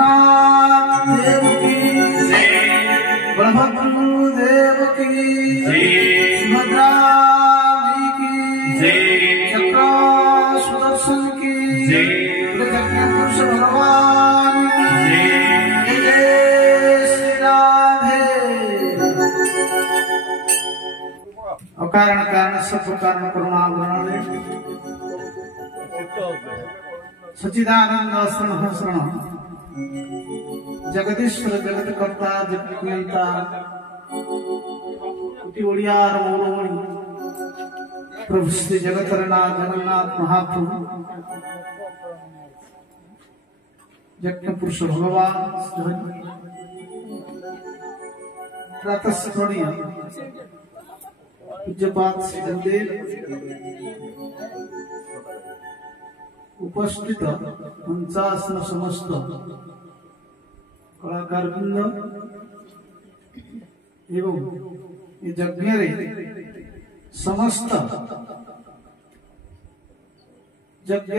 जगन्नाथ देव की बलभद्र देव की सुभद्रा माई की चक्र सुदर्शन की पुरुष भगवान की जय श्री राधे। अकारण कारण सब कारण करुणावरण सच्चिदानंद शरण शरण जगदीश्वर जगत कर्ता जगन्ता कोटि ओडियार मौलमणि प्रभु श्री जगतरनाथ जगन्नाथ महाप्रभु यज्ञ पुरुष भगवान प्रातः स्मरणीय पूज्यपाद श्री गुरुदेव उपस्थित 50 समस्त कलाकार वृंद एवं ये यज्ञ समस्त यज्ञ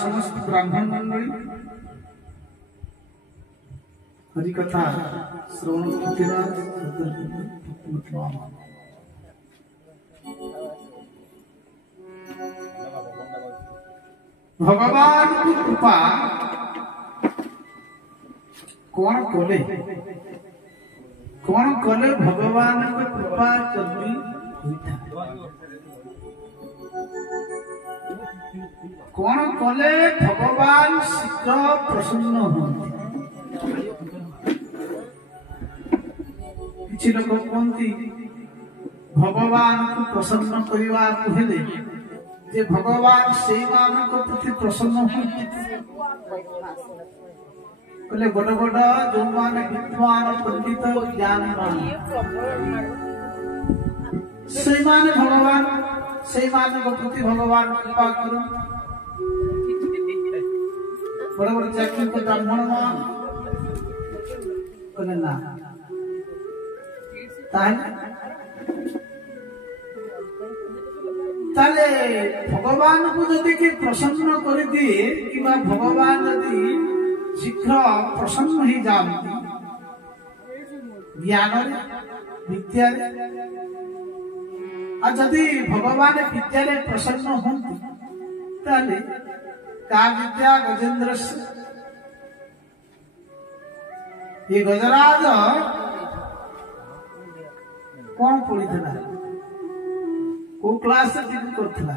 समस्त ब्राह्मण मंडली हरिकथा श्रवण भगवान की कृपा कौन कले भगवान की कृपा जल्दी कौन कले भगवान शीघ्र प्रसन्न होती। किसी लोग कहते भगवान को प्रसन्न करने को हेले जे भगवान से मान को प्रति प्रसन्न होले बड़ बड़ जो मान विद्वान पंडित ज्ञानवान से मान भगवान से मान को प्रति भगवान कृपा करो। बड़ बड़ जाति को ब्राह्मण मान कहले ना ताले भगवान को जदि कि प्रसन्न कर दिए कि भगवान यदि शीघ्र प्रसन्न ही जाती ज्ञान विद्या जदि भगवान विद्या प्रसन्न होती ताले का विद्या गजेंद्र ये गजराज कौन पढ़ी को क्लास करथला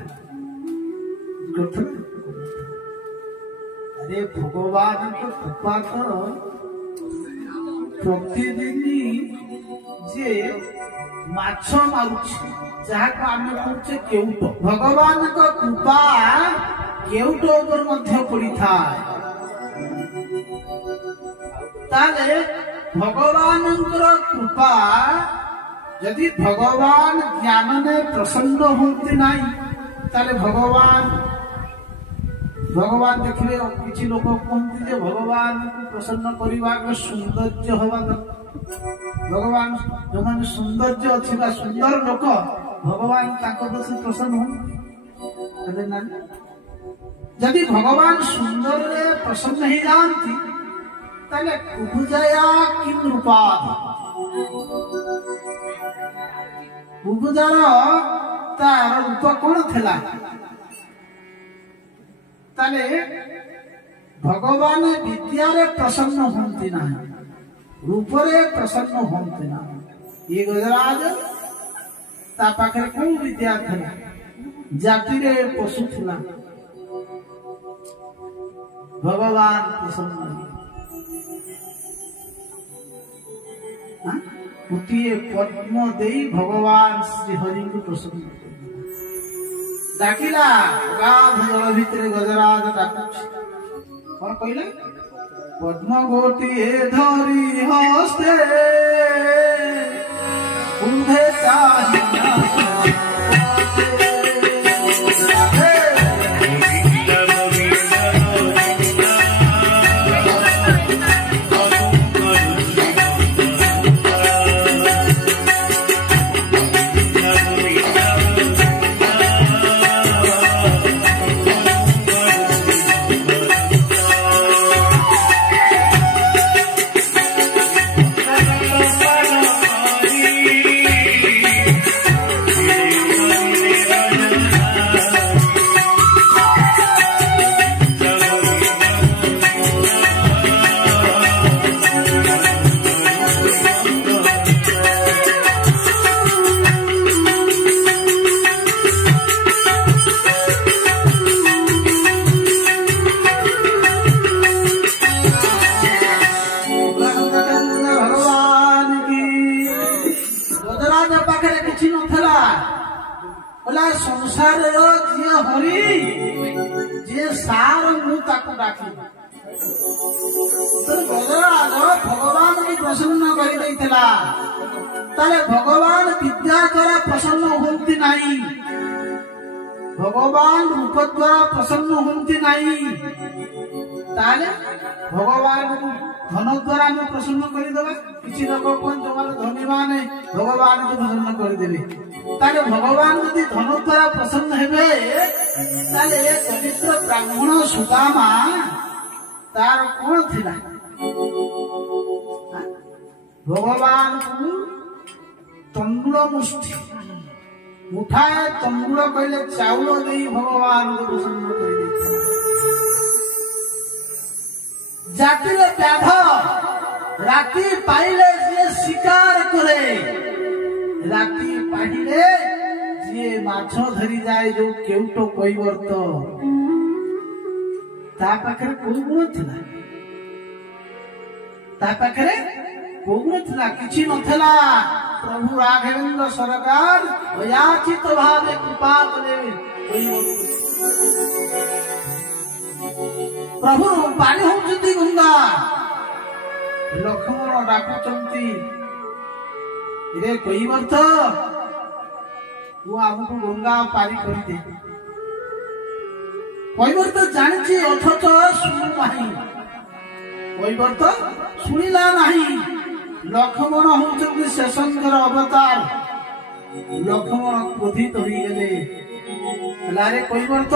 अरे भगवान को कृपा कर प्रतिदिन जे माछ मारुछ जहा को आमे कहूचे केउट भगवान को कृपा केउट ऊपर मध्य पड़ी थाए ताले भगवान कृपा यदि भगवान ज्ञान ने प्रसन्न होते नहीं ताले भगवान देखिए किसी लोग कहते जे भगवान को प्रसन्न करवा सौंदर्य हवा भगवान जो मान सौंदर्य अच्छी सुंदर लोक भगवान से प्रसन्न होते ना यदि भगवान सुंदर प्रसन्न ही जानती ताले कुबुजाया किम रूपा बुबुजार तार रूप कौन थिला ताले भगवान विद्या रे प्रसन्न होती ना रूप रे प्रसन्न होती ना ये गजराज ता पाखे कोन विद्या थिला जाति रे पशु थिला भगवान प्रसन्न गोटे पद्म दे भगवान श्री हरि को प्रसन्न डाकिला गाध जल भितर गजराज डाकुछ कौन कहले पद्म गोटी धरी हस्ते उधे चाहिना संसार जी हरि जी सार मुझे डाकी गजराज भगवान भी प्रसन्न कर भगवान विद्या द्वारा प्रसन्न होती नहीं भगवान रूप द्वारा प्रसन्न होती नहीं भगवान धन द्वारा हम प्रसन्न करदे किसी लोग जो धनी माने भगवान को प्रसन्न करदे भगवान यदि धन द्वारा प्रसन्न हेबे पवित्र ब्राह्मण सुदामा तार कौन थिला भगवान को तंडुल मुष्टि मुठाए तंडुल कहले चाउल दे भगवान को प्रसन्न कर जाति व्याध राति पाइले जे शिकार करे राति पाइले जे माछ धरी जाए जो केउट कैवर्त ता पाखरे कोई गुण थिला ता पाखरे कोई गुण थिला किछि नथला प्रभु राघवेंद्र सरकार अयाचित भावे कृपा करे प्रभु पानी होउछंती गंगा लक्ष्मण डाकुचंती रे कैवर्त तू हमको गंगा पारी कर दे कैवर्त जानिछि अथच सुनु नाही कैवर्त सुनिला नाही लक्ष्मण होउछंती शेषंकर अवतार लक्ष्मण क्रोधित होई गेले लारे कैवर्त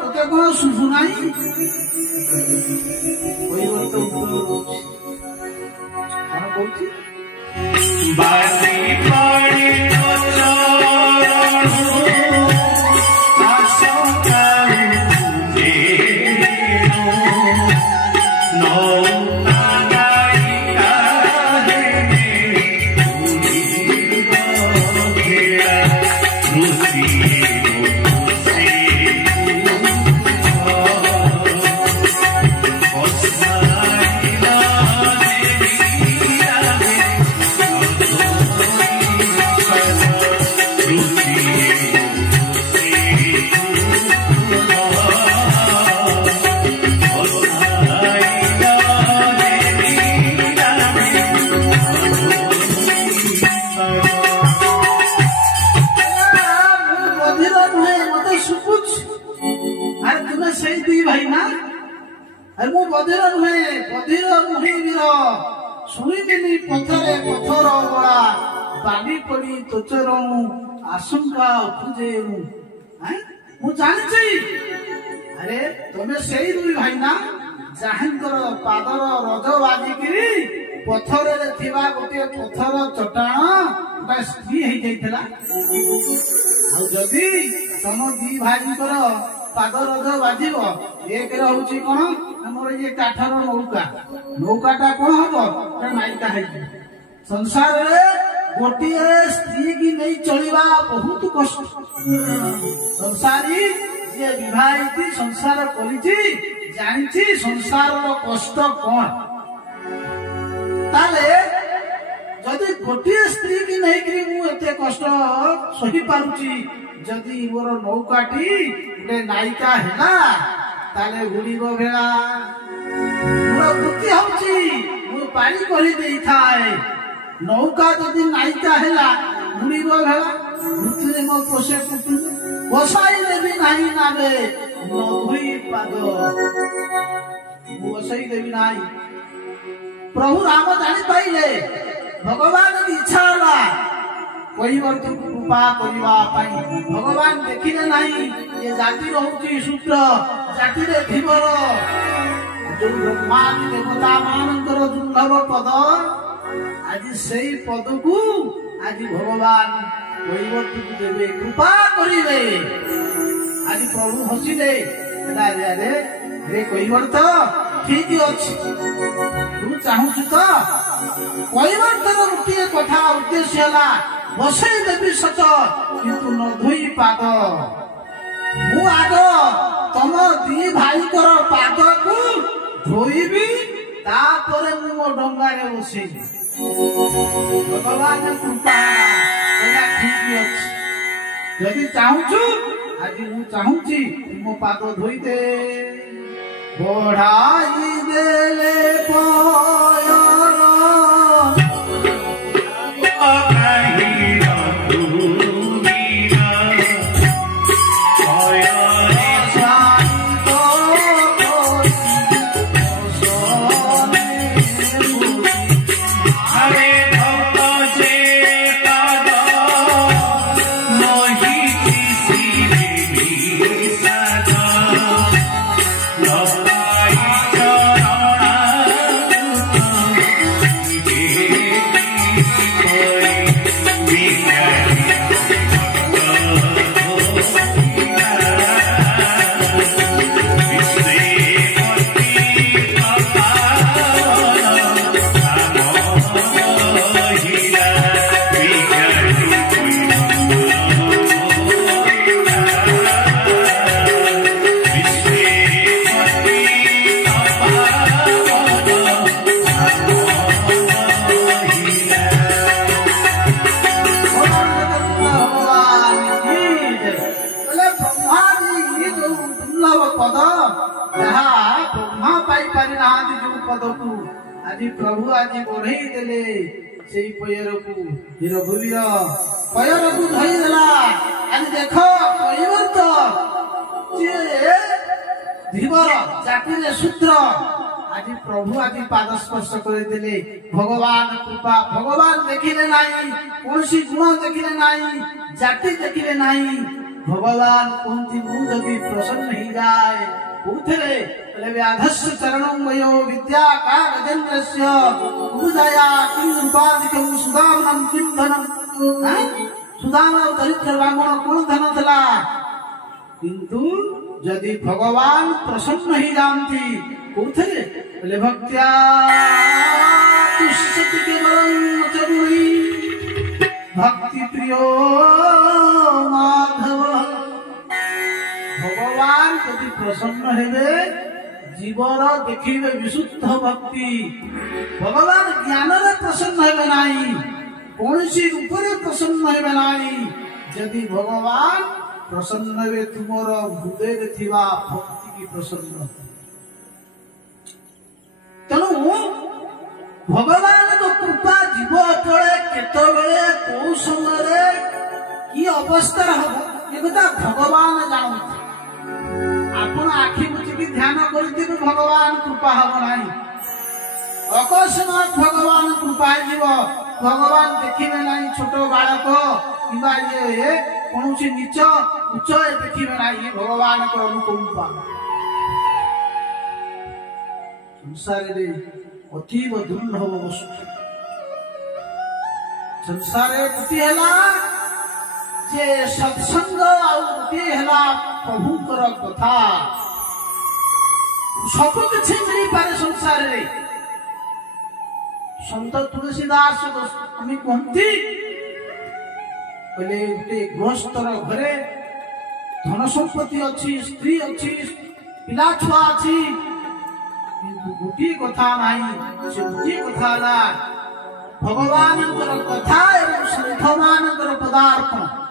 तोते कोन सुनु नाही कैवर्त उत्तर कोन कहछि बाजी पड़े बधिर नुहे बधिर नुहे वीर शुणिनी पथरे पथर बड़ा बाली पड़ी तोचर आशंका उपजे मु जानी अरे तुम्हें से दुई भाई ना जहांकर पादर रज बाजिकी पथर गोटे पथर चटाण गोटे स्त्री हो जाता जदि तुम दी भाई पाद रज बाजिब एक हूँ कौन आमर ये काठर नौका नौकाटा कौन हम माइका है संसार गोटे स्त्री की नहीं चलवा बहुत कष्ट संसारी जे विवाहित संसार करी जानी संसार कष्ट कौन ताले जदि गोटे स्त्री की नहीं करी मुझे कष्ट सही पारुची जदि मोर नौकाटी गोटे नायिका है ताले उड़ीब भेला मोर वृत्ति होची मु पानी कहि देई थाए नौका जदि नायिका हैला उड़ीब भेला वृत्ति मो पोषे पुतु बसाई देबी नाही नाबे नहुई पाद बसाई देबी नाही प्रभु राम जानी पाइले भगवान की इच्छा होला कैवर्त कृपा करवा भगवान देखिले नहीं ये जाति रोची सूत्र जाति रे धीवर जो भगवान देवता मानकर दुर्लभ पद आज सेई पद को आज भगवान कैवर्त को देवे कृपा करिवे आज प्रभु हसिले रे रे कैवर्त ठीक अछि तू चाहूछु तो कैवर्तर गोटे कथा उद्देश्य है बसई देवी सच किंतु न धोई पाद मु आग तुम दी भाई पाद को धोईबी तापर मु मो डंगारे बसई भगवान कृपा ठीक अछि जदि चाहूछु आज मु चाहूची मो पाद धोई दे बढ़ाई देले पयर आज प्रभु आज बढ़ई देले से पयर को रघुवीर पयर को धई देला आज देख परिवर्त जे धीवर चाकुरे सूत्र आज प्रभु आज पाद स्पर्श कर देले भगवान कृपा भगवान देखिले नाही कोनसी गुण देखिले नाही जाति देखिले नाही भगवान कोनती मु जदि प्रसन्न ही जाए उठले व्याधस्य चरणं वयो विद्या कागजेन्द्रस्य पूजया किं रूपादिकं सुदामनं किं धनं सुदाम दरिद्र ब्राह्मण कोन धन थला किंतु यदि भगवान प्रसन्न ही जानती उठले भक्त्या तुष्यति केवलं चरुणी भक्ति प्रियो माधव भगवान यदि प्रसन्न हेबे जीवर देखिबे विशुद्ध भक्ति भगवान ज्ञान रे प्रसन्न हेबे नाही कोनसी रूप रे प्रसन्न हेबे नाही यदि भगवान प्रसन्न हेबे तुमर हृदय रे थिबा भक्ति की प्रसन्न तनु भगवान को कृपा जीव अपले केतबेले को समय रे की अवस्था हबो ए कथा भगवान जानत आपण आखि बुझी ध्यान करते भगवान कृपा हम नहीं अकस्मात भगवान कृपा जीव भगवान देखिबे नहीं छोट बालक किबा ये कोनसी नीच उच्च देखिबे नहीं भगवान को अनुकंपा संसार रे अतीव दुर्लभ वस्तु संसार गति हैला जे सत्संग आउती हैला प्रभुकर कथा सब किछि मिली पारे संसार रे संत तुलसीदास गोस्वामी कहती बोले उते गृहस्थर घरे धन संपत्ति अच्छी स्त्री अच्छी पिला छुआ अच्छी किंतु गोटी कथा नहीं से गोटी कथा ना भगवान कथा एवं संत मान पदार्पण